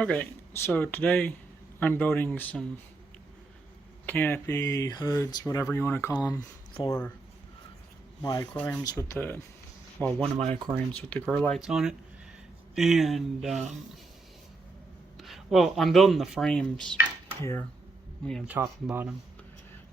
Okay, so today I'm building some canopy, hoods, whatever you want to call them, for my aquariums with the, well, one of my aquariums with the grow lights on it. And, well, I'm building the frames here, top and bottom.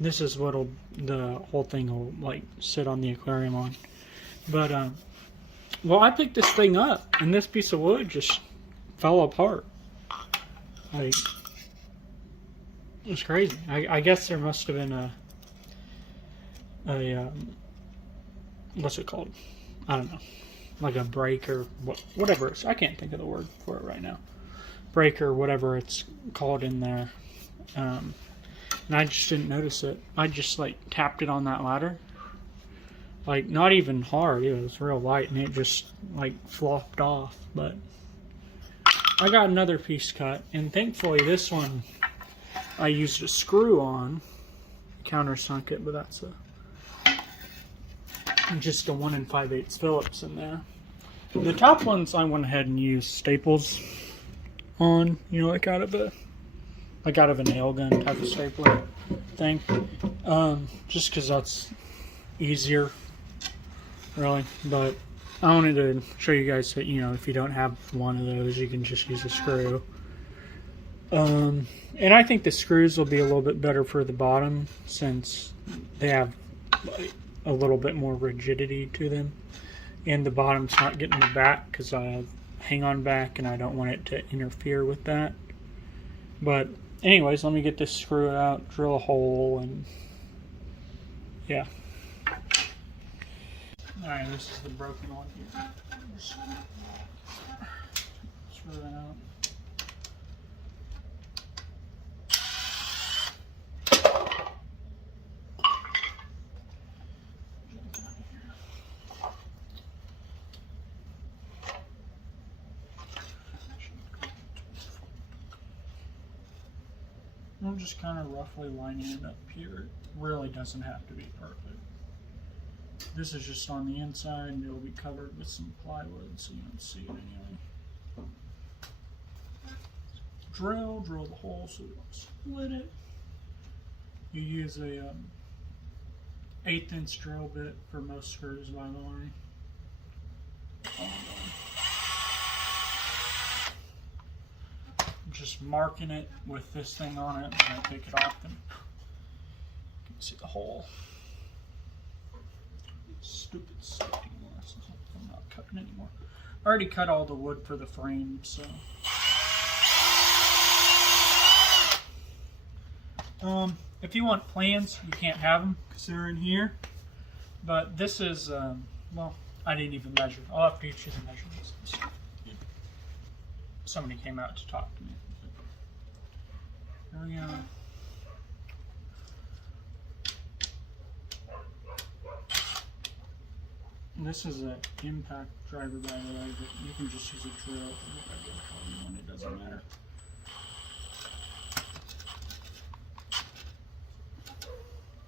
This is what the whole thing will, like, sit on the aquarium on. But, well, I picked this thing up, and this piece of wood just fell apart. Like, it was crazy. I guess there must have been a what's it called? I don't know, like a break or whatever it's. I can't think of the word for it right now. Break or whatever it's called in there. And I just didn't notice it. I just like tapped it on that ladder, like not even hard. It was real light, and it just like flopped off. But I got another piece cut, and thankfully this one I used a screw on, countersunk it, but that's just a 1 5/8 Phillips in there. The top ones I went ahead and used staples on, like out of a nail gun type of stapler thing, just because that's easier, really. But I wanted to show you guys that, if you don't have one of those, you can just use a screw. And I think the screws will be a little bit better for the bottom, since they have a little bit more rigidity to them. And the bottom's not getting the back, because I have hang-on back, and I don't want it to interfere with that. But anyways, let me get this screw out, drill a hole, and yeah. Alright, this is the broken one here. Just screw that out. I'm just kind of roughly lining it up here. It really doesn't have to be perfect. This is just on the inside, and it'll be covered with some plywood, so you don't see it anyway. Drill the hole so you don't split it. You use a 1/8 inch drill bit for most screws, by the way. Just marking it with this thing on it. I'm going to take it off and you can see the hole. Stupid safety glasses. I'm not cutting anymore. I already cut all the wood for the frame, so. If you want plans, you can't have them because they're in here. But this is, well, I didn't even measure. I'll have to get you the measurements. Somebody came out to talk to me. There we go. And this is an impact driver, by the way, but you can just use a drill or whatever one, it doesn't matter.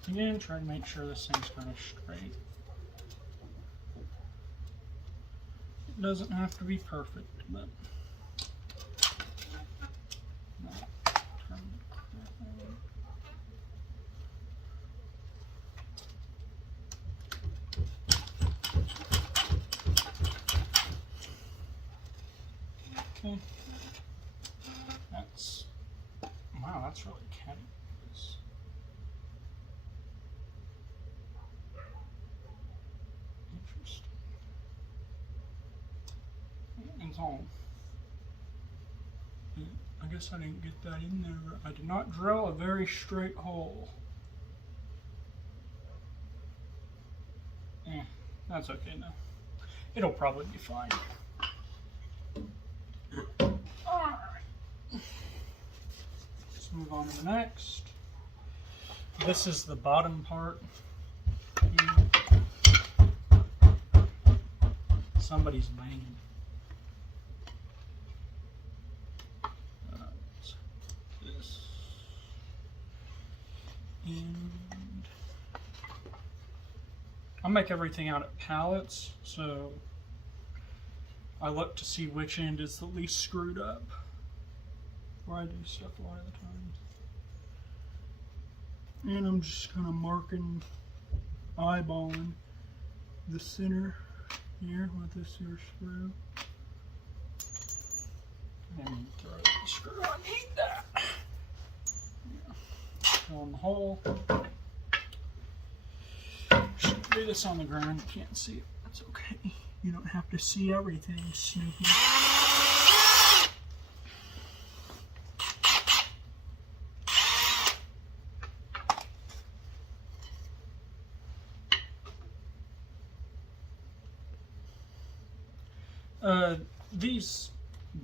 Again, try to make sure this thing's kind of straight. It doesn't have to be perfect, but okay. Wow, that's really heavy. Interesting. It's all. I guess I didn't get that in there. I did not drill a very straight hole. That's okay now. It'll probably be fine. Alright. Let's move on to the next. This is the bottom part. Somebody's banging. This. And I'll make everything out at pallets, so I look to see which end is the least screwed up. where I do stuff a lot of the times. And I'm just kind of marking, eyeballing the center here with this here screw. And throw the screw on, heat that. Yeah. Go in the hole. Should do this on the ground, you can't see it. That's okay. You don't have to see everything, Snoopy. These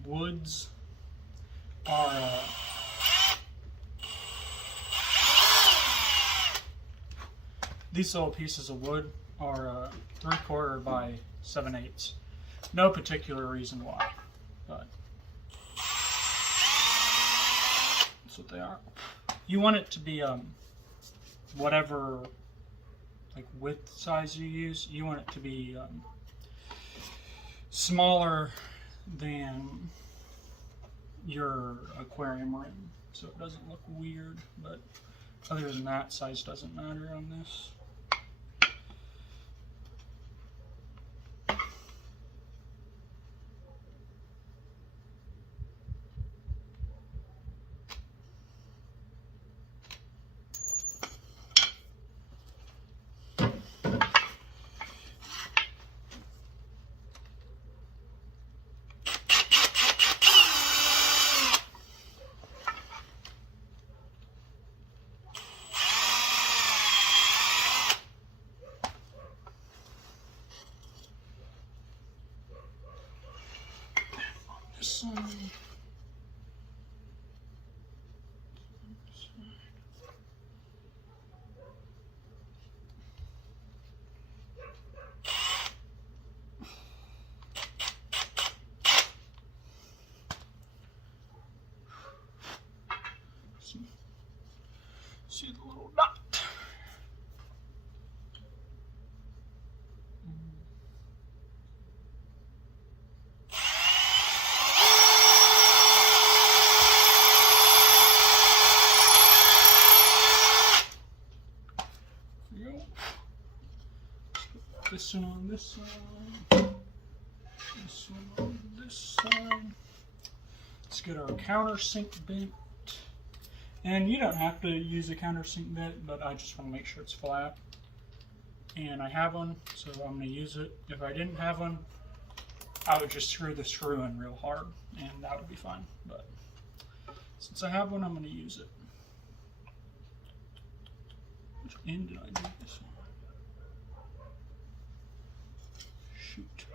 woods are these little pieces of wood are 3/4 by 7/8. No particular reason why, but that's what they are. You want it to be whatever like width size you use. You want it to be smaller than your aquarium rim, so it doesn't look weird, but other than that, size doesn't matter on this. See the little dot. There you go. Put this one on this side. This one on this side. Let's get our countersink bent. And you don't have to use a countersink bit, but I just want to make sure it's flat. And I have one, so I'm going to use it. If I didn't have one, I would just screw the screw in real hard, and that would be fine. But since I have one, I'm going to use it. Which end did I do this on? Shoot.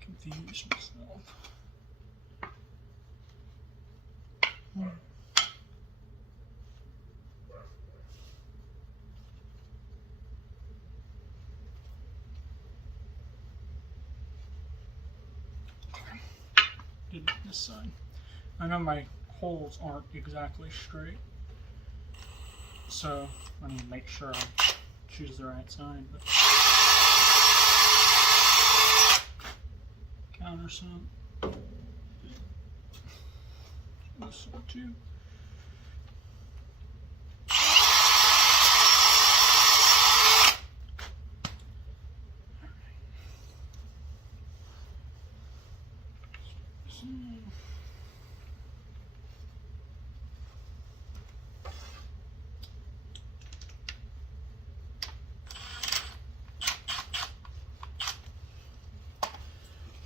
Confused myself. Did this side. I know my holes aren't exactly straight, so I need to make sure I choose the right side. But countersunk. This one too.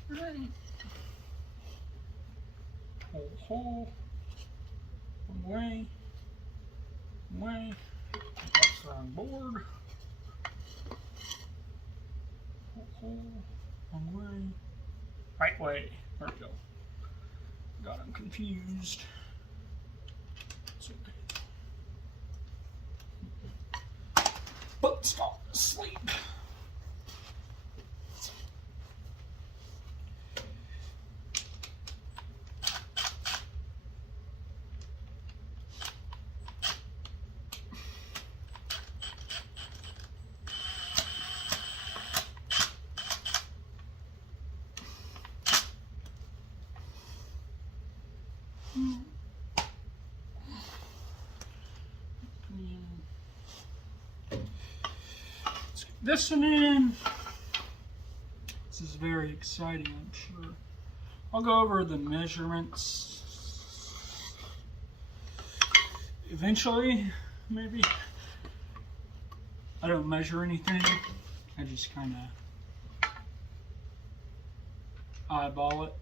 Ready. Hole. One way. That's the wrong board. Hole. One way. Right way. There we go. Got him confused. But stop asleep. this one in. This is very exciting, I'm sure. I'll go over the measurements eventually, maybe. I don't measure anything. I just kind of eyeball it.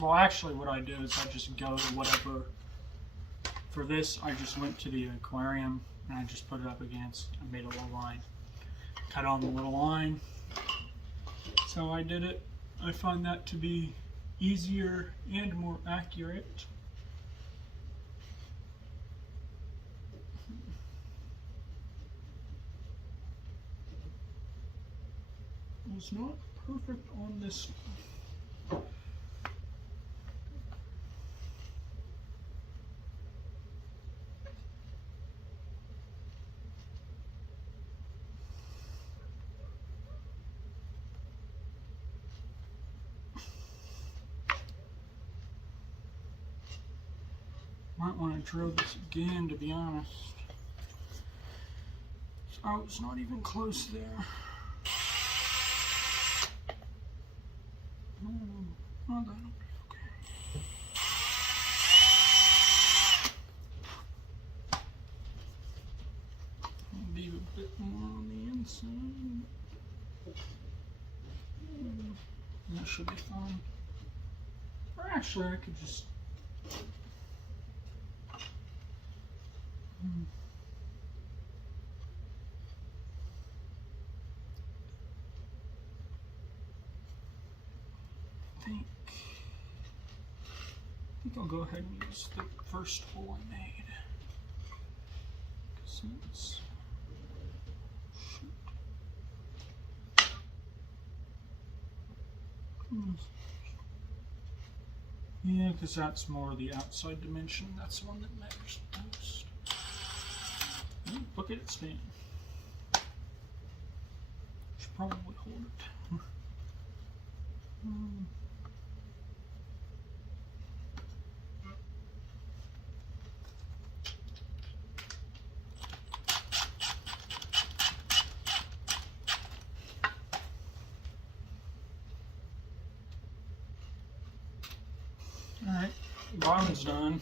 Well, actually what I do is I just go to whatever. For this, I just went to the aquarium and I just put it up against, I made a little line. Cut on the little line. So I did it. I find that to be easier and more accurate. It's not perfect on this one. Might want to drill this again, to be honest. Oh, it's not even close there. Oh, that'll be okay. Leave a bit more on the inside. That should be fine. Or actually, I could just. I think I'll go ahead and use the first hole I made. Since yeah, because that's more the outside dimension. That's the one that matters most. Look at it spin. Should probably hold it. Alright, bottom's done.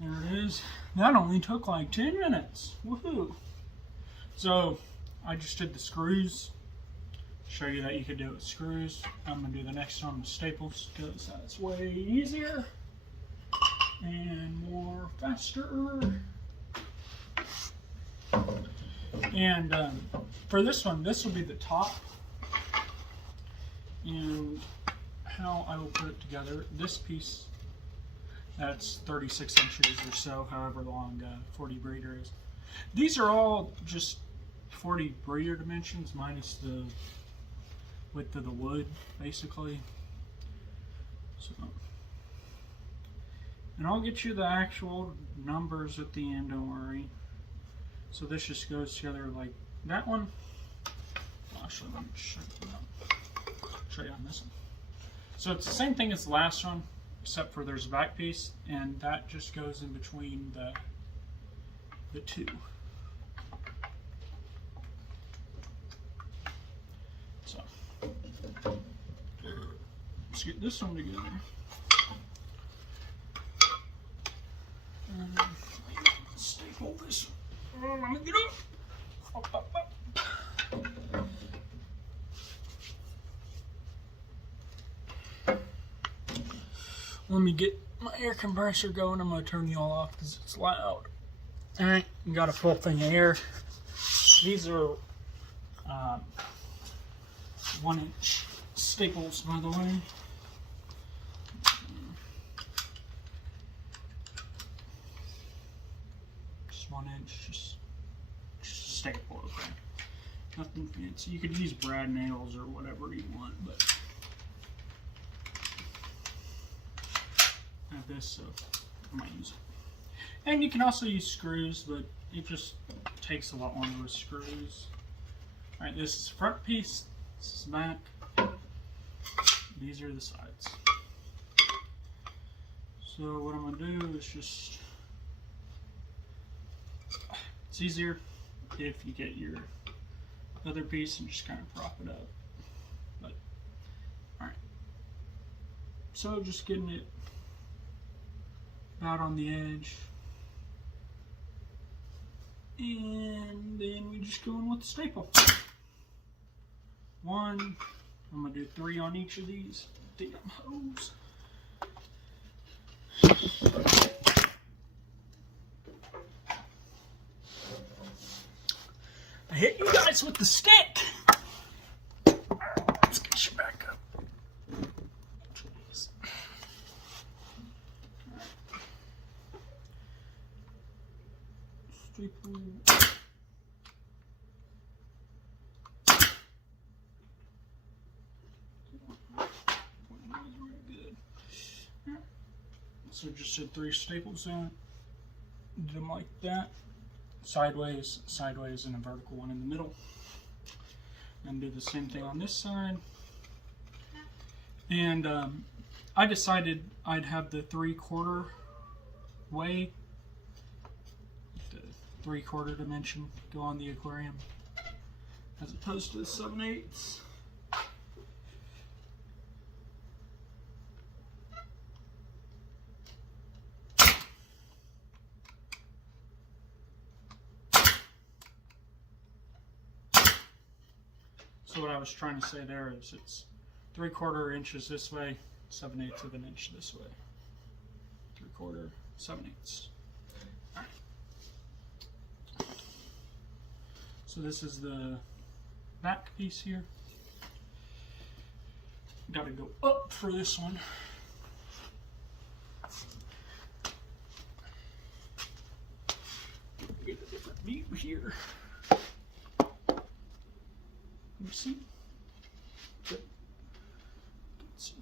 There it is. That only took like 10 minutes. Woohoo! So, I just did the screws. Show you that you could do it with screws. I'm going to do the next one with staples because that's way easier and more faster. And for this one, this will be the top. And how I will put it together, this piece, that's 36 inches or so, however long 40 breeder is. These are all just 40 breeder dimensions minus the width of the wood, basically. So, and I'll get you the actual numbers at the end, don't worry. So this just goes together like that one. Well, actually, let me show you on this one. So it's the same thing as the last one, except for there's a back piece, and that just goes in between the two. So let's get this one together. Staple this. Let me get up. Up. Let me get my air compressor going. I'm going to turn you all off because it's loud. Alright, got a full thing of air. These are 1-inch staples, by the way. Just 1 inch, just staple, okay? Nothing fancy. You could use brad nails or whatever you want, but I have this, so I might use it. And you can also use screws, but it just takes a lot longer with screws. Alright, this is the front piece, this is the back, these are the sides. So what I'm going to do is just, it's easier if you get your other piece and just kind of prop it up. But all right, so just getting it out on the edge, and then we just go in with the staple. One, I'm gonna do 3 on each of these damn hose. I hit you guys with the stick. Let's get you back up. Jeez. Staple. So just did 3 staples in, did them like that, sideways, sideways, and a vertical one in the middle. And do the same thing on this side. And I decided I'd have the 3/4 way, the 3/4 dimension go on the aquarium, as opposed to the 7/8. So what I was trying to say there is it's 3/4 inches this way, 7/8 of an inch this way. 3/4, 7/8. All right. So this is the back piece here. Got to go up for this one. Get a different view here. You see? Good. Let's see.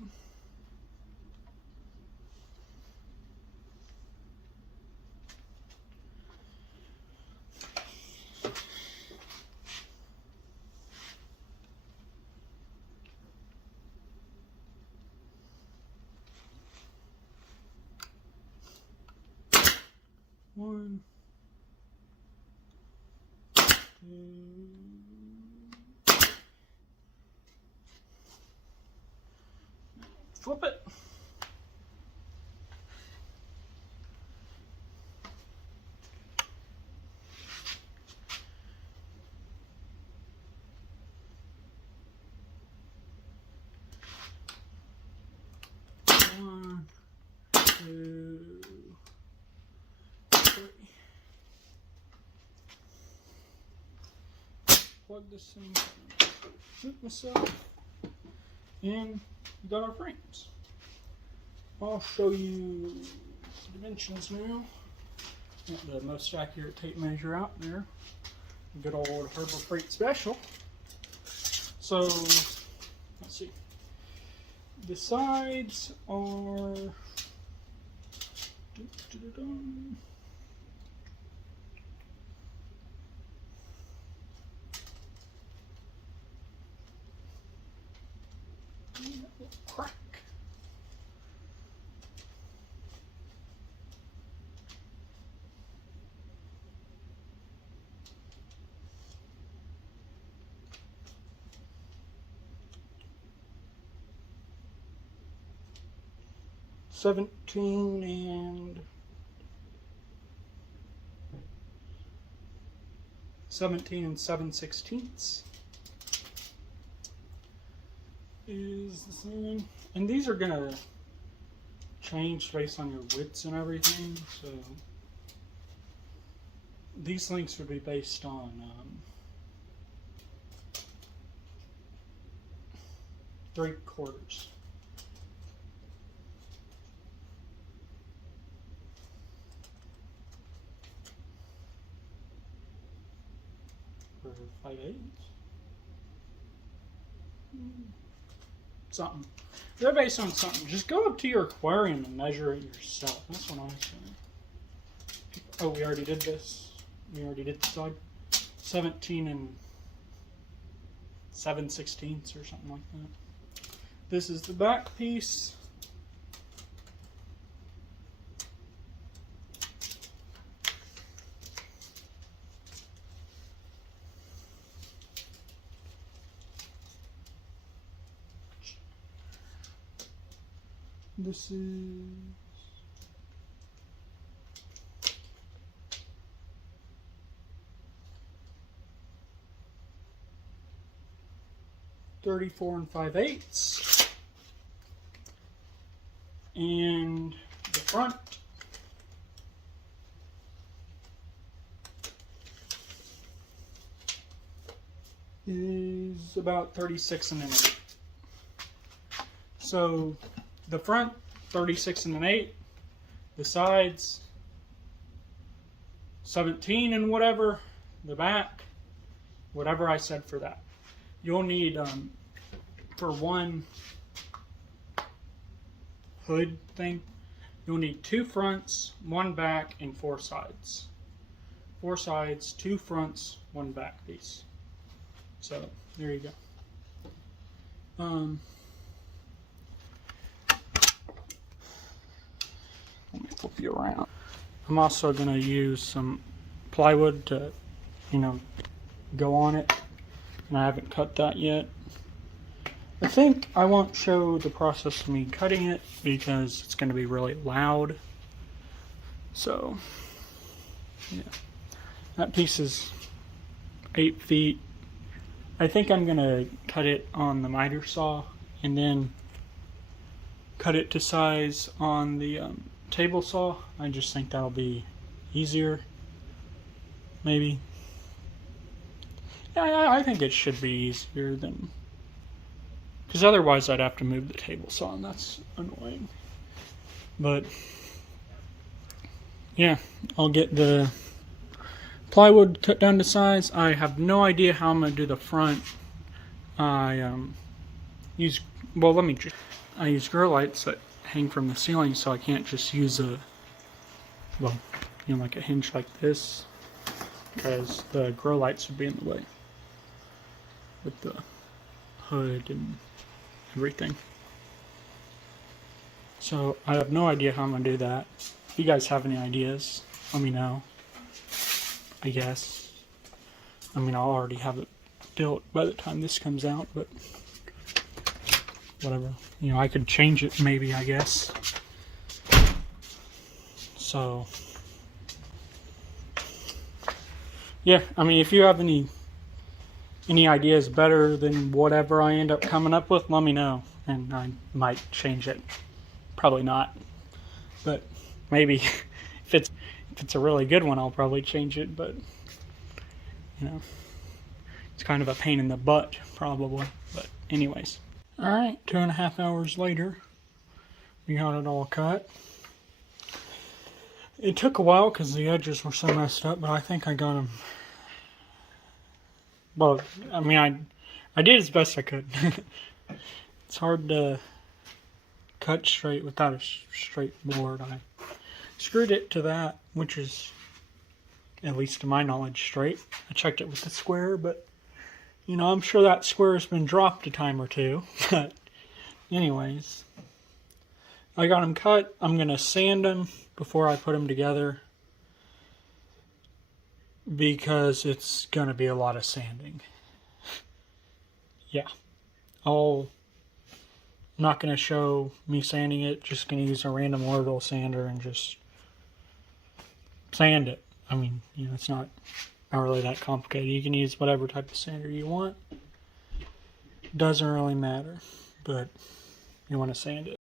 One, 2. Flip it. One, 2, 3. Plug this in. Shoot myself. And we got our frames. I'll show you the dimensions now. Got the most accurate tape measure out there. Good old Harbor Freight Special. So, let's see. The sides are... crack. Seventeen and 7/16 is the same, and these are gonna change based on your widths and everything. So these links would be based on 3/4. Or 5/8. Something. They're based on something. Just go up to your aquarium and measure it yourself. That's what I say. Oh, we already did this. We already did the side. 17 and 7/16 or something like that. This is the back piece. This is 34 5/8, and the front is about 36 1/8. So the front 36 1/8, the sides 17 and whatever, the back whatever I said for that. You'll need for one hood thing, you'll need 2 fronts, 1 back, and 4 sides. 4 sides, 2 fronts, 1 back piece. So there you go. Let me flip you around. I'm also going to use some plywood to, go on it. And I haven't cut that yet. I think I won't show the process of me cutting it because it's going to be really loud. So, yeah. That piece is 8 feet. I think I'm going to cut it on the miter saw and then cut it to size on the table saw. I just think that'll be easier. Maybe. Yeah, I think it should be easier than... because otherwise I'd have to move the table saw and that's annoying. But, yeah, I'll get the plywood cut down to size. I have no idea how I'm going to do the front. I use grow lights that hang from the ceiling, so I can't just use like a hinge like this, because the grow lights would be in the way with the hood and everything. So I have no idea how I'm going to do that. If you guys have any ideas, let me know. I guess. I mean, I'll already have it built by the time this comes out, but whatever. I could change it maybe, I guess. So, yeah, I mean, if you have any ideas better than whatever I end up coming up with, let me know, and I might change it. Probably not, but maybe if it's a really good one, I'll probably change it. But it's kind of a pain in the butt, probably. But anyways, all right, 2.5 hours later, we got it all cut. It took a while because the edges were so messed up, but I think I got them. Well, I mean, I did as best I could. It's hard to cut straight without a straight board. I screwed it to that, which is, at least to my knowledge, straight. I checked it with the square, but, I'm sure that square has been dropped a time or two. But, anyways, I got them cut. I'm going to sand them before I put them together, because it's going to be a lot of sanding. Yeah. I'm not going to show me sanding it, just going to use a random orbital sander and just sand it. I mean, it's not really that complicated. You can use whatever type of sander you want. Doesn't really matter, but you want to sand it.